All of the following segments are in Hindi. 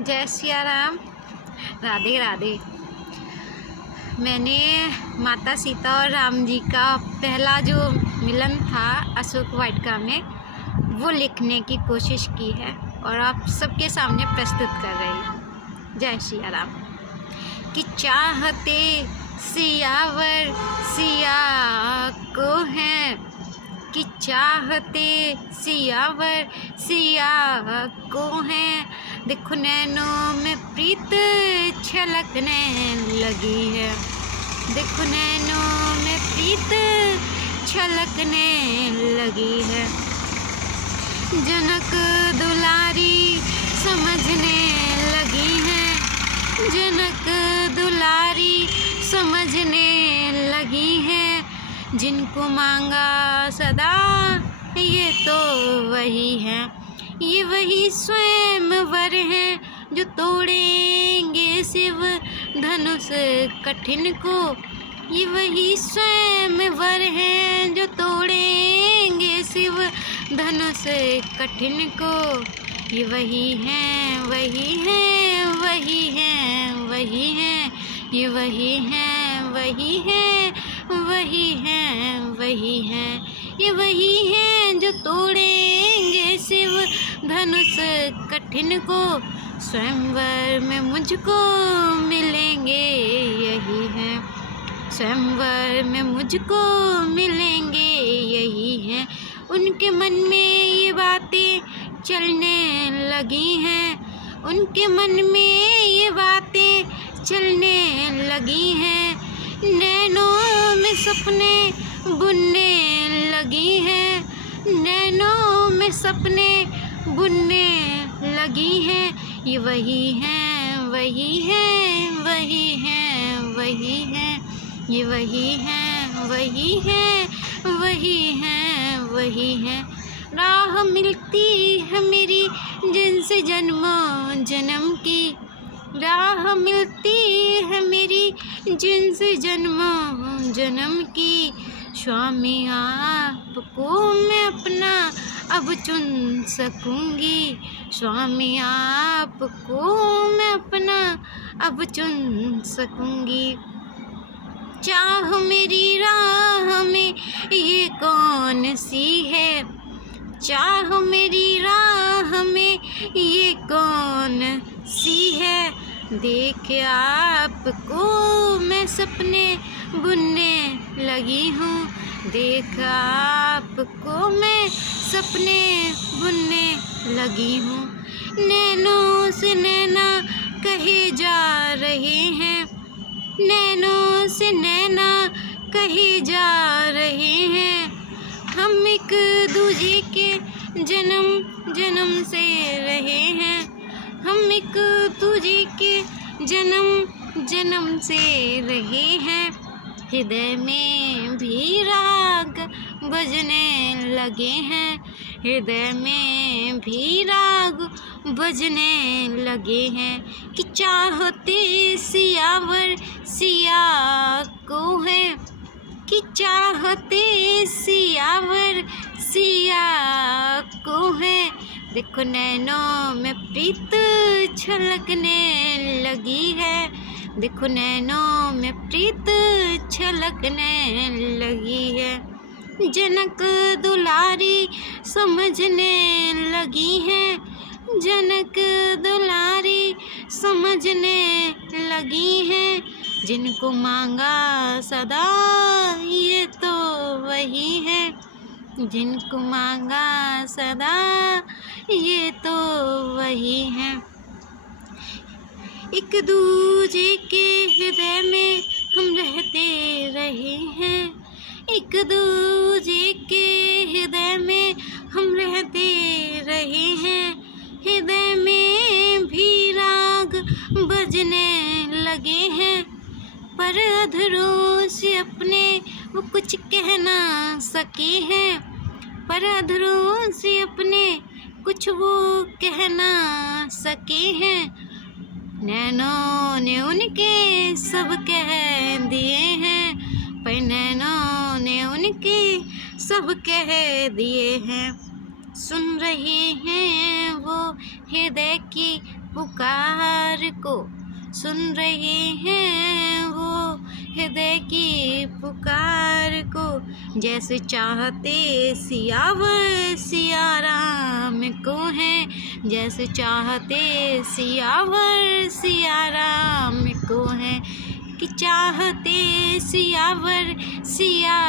जय सिया राम। राधे राधे। मैंने माता सीता और राम जी का पहला जो मिलन था अशोक वाटिका में, वो लिखने की कोशिश की है और आप सबके सामने प्रस्तुत कर रही हूँ। जय सिया राम। कि चाहते सियावर सिया को हैं, कि चाहते सियावर सिया को हैं, देखो नैनों में प्रीत छलकने लगी है, देखो नैनों में प्रीत छलकने लगी है। जनक दुलारी समझने लगी है, जनक दुलारी समझने लगी है, जिनको मांगा सदा ये तो वही है, ये वही स्वयं वर हैं जो तोड़ेंगे शिव धनुष कठिन को, ये वही स्वयं वर हैं जो तोड़ेंगे शिव धनुष कठिन को, ये वही हैं वही हैं वही हैं वही हैं, ये वही हैं वही हैं वही हैं वही हैं, ये वही हैं जो तोड़ेंगे शिव धनुष कठिन को, स्वयंवर में मुझको मिलेंगे यही हैं, स्वयंवर में मुझको मिलेंगे यही हैं। उनके मन में ये बातें चलने लगी हैं, उनके मन में ये बातें चलने लगी हैं, नैनों में सपने बुनने लगी हैं, नैनों में सपने बुनने लगी हैं, ये वही हैं वही हैं वही हैं वही हैं, ये वही हैं वही हैं वही हैं वही हैं। राह मिलती है मेरी जिनसे जन्मों जन्म की, राह मिलती है मेरी जिनसे जन्मों जन्म की, स्वामी आपको मैं अपना अब चुन सकूँगी, स्वामी आपको मैं अपना अब चुन सकूँगी। चाह मेरी राह में ये कौन सी है, चाह मेरी राह में ये कौन सी है, देख आपको मैं सपने बुनने लगी हूँ, देख आपको मैं सपने बुनने लगी हूँ। नैनों से नैना कहे जा रहे हैं, नैनों से नैना कहे जा रहे हैं, हम एक दूजे के जन्म जन्म से रहे हैं, हम एक दूजे के जन्म जन्म से रहे हैं। हृदय में भी राग बजने लगे हैं, हृदय में भी राग बजने लगे हैं, कि चाहते सियावर सिया को है, कि चाहते सियावर सिया को है, देखो नैनों में प्रीत छलकने लगी है, देखो नैनों में प्रीत छलकने लगी है। जनक दुलारी समझने लगी है, जनक दुलारी समझने लगी है, जिनको मांगा सदा ये तो वही है, जिनको मांगा सदा ये तो वही है। एक दूजे के हृदय में हम रहते रहे हैं, एक दूजे के हृदय में हम रहते रहे हैं, हृदय में भी राग बजने लगे हैं, पर अधरों से अपने वो कुछ कह ना सके हैं, पर अधरों से अपने कुछ वो कह ना सके हैं, नैनों ने उनके सब कह दिए हैं, पर नैनों ने उनके सब कह दिए हैं। सुन रहे हैं वो हृदय की पुकार को सुन रहे हैं वो, हृदय की पुकार को। जैसे चाहते सियावर सिया राम को हैं, जैसे चाहते सियावर सिया राम को हैं, कि चाहते सियावर सिया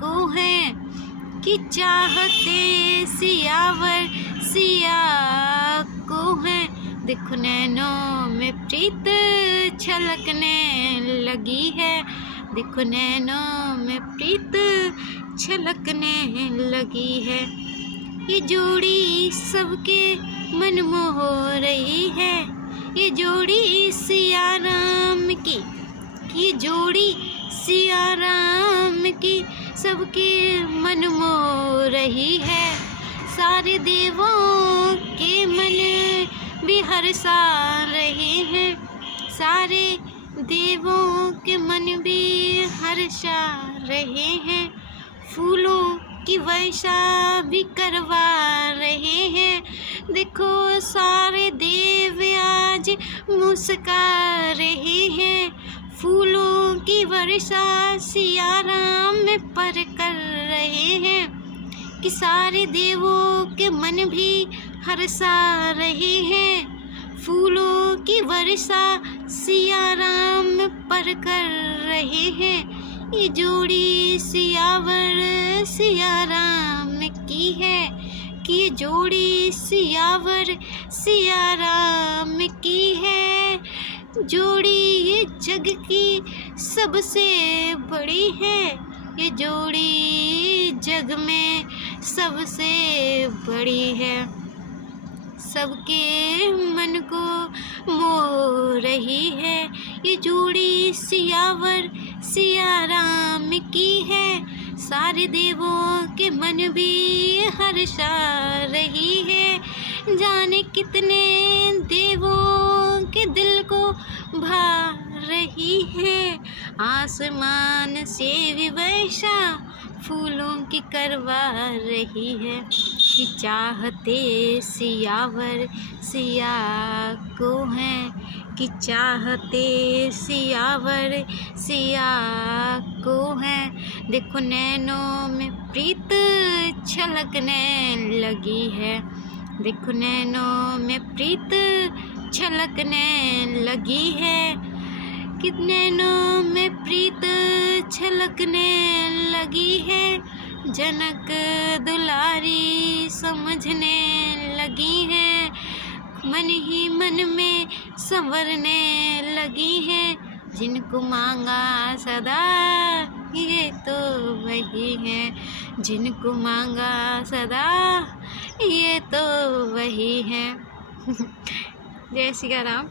को हैं, कि चाहते सियावर सिया को हैं। देखो नैनों में प्रीत छलकने लगी है, देखो नैनों में प्रीत छलकने लगी है। ये जोड़ी सबके मन मोह रही है, ये जोड़ी सिया राम की, ये जोड़ी सिया राम की सबके मन मोह रही है। सारे देवों के मन भी हर्षा रहे हैं, सारे देवों के मन भी हर्षा रहे हैं। फूलों की वर्षा भी करवा रहे हैं, देखो सारे देव आज मुस्का रहे हैं। फूलों की वर्षा सिया राम पर कर रहे हैं, कि सारे देवों के मन भी हर्षा रहे हैं। फूलों की वर्षा सिया राम पर कर रहे हैं। ये जोड़ी सियावर सिया राम की है, कि ये जोड़ी सियावर सिया राम की है। जोड़ी ये जग की सबसे बड़ी है, ये जोड़ी जग में सबसे बड़ी है। सबके मन को मोह रही है, ये जोड़ी सियावर सिया राम की है। सारे देवों के मन भी हर्षा रही है, जाने कितने देवों के दिल को भा रही है। आसमान से भी वर्षा फूलों की करवा रही है, कि चाहते सियावर सिया को हैं, कि चाहते सियावर सिया को हैं। देखो नैनों में प्रीत छलकने लगी है, देखो नैनों में प्रीत छलकने लगी है, कि नैनों में प्रीत छलकने लगी है। जनक दुलारी समझने लगी है, मन ही मन में संवरने लगी है। जिनको मांगा सदा ये तो वही है, जिनको मांगा सदा ये तो वही है। जय सिया राम।